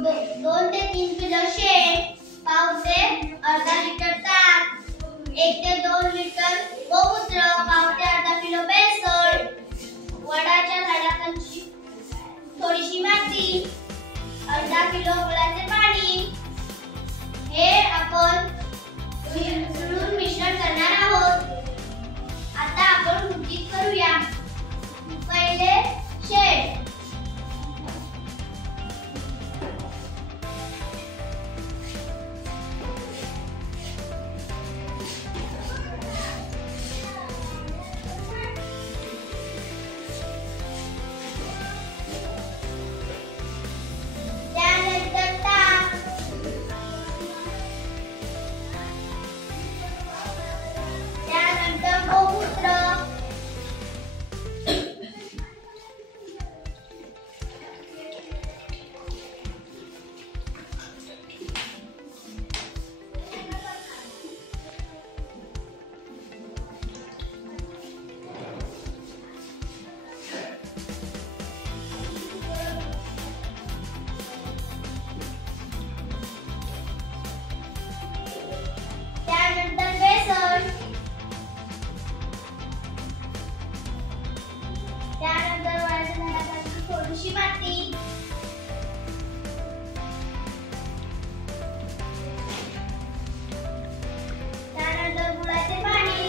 2 ते 3 किलो शेण, पाव ते अर्धा लिटर ताक, 1 ते 2 लिटर गोमूत्र, पाव ते अर्धा किलो बेसन, वडाच्या झाडाखालची थोडीशी माती, अर्धा किलो गुळाचे पाणी, हे आपण मिसळून मिश्रण करणार आहोत। आता आपण कृती करूया। पहिले शेण, त्यानंतर ताक, त्यानंतर गोमूत्र, त्यानंतर बेसन, त्यानंतर वडाच्या झाडाखालची थोडीशी माती, त्यानंतर गुळाचे पाणी,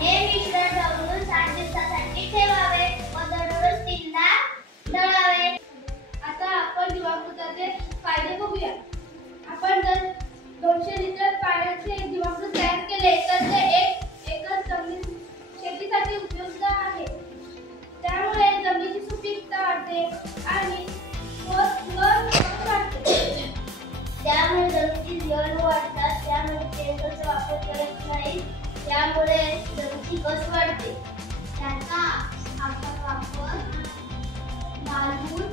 हे मिश्रण ढवळून 7 दिवसांसाठी ठेवावे व दररोज 3दा दळावे। आता आपण जीवामृताचे फायदे बघूया। आपण जर 200 लिटर पाण्याचे जीवामृत तयार केले तर ते एक एकर जमीन शेतीसाठी उपयुक्त आहे। त्यामुळे जमिनीची सुपीकता वाढते आणि खत वाढते। त्यामुळे जमिनीची जीवन वाढतात, त्यामुळे केमिकलचा वापर करत नाही, त्यामुळे जमिनीची कस वाढते। त्याचा आपण वापर घालून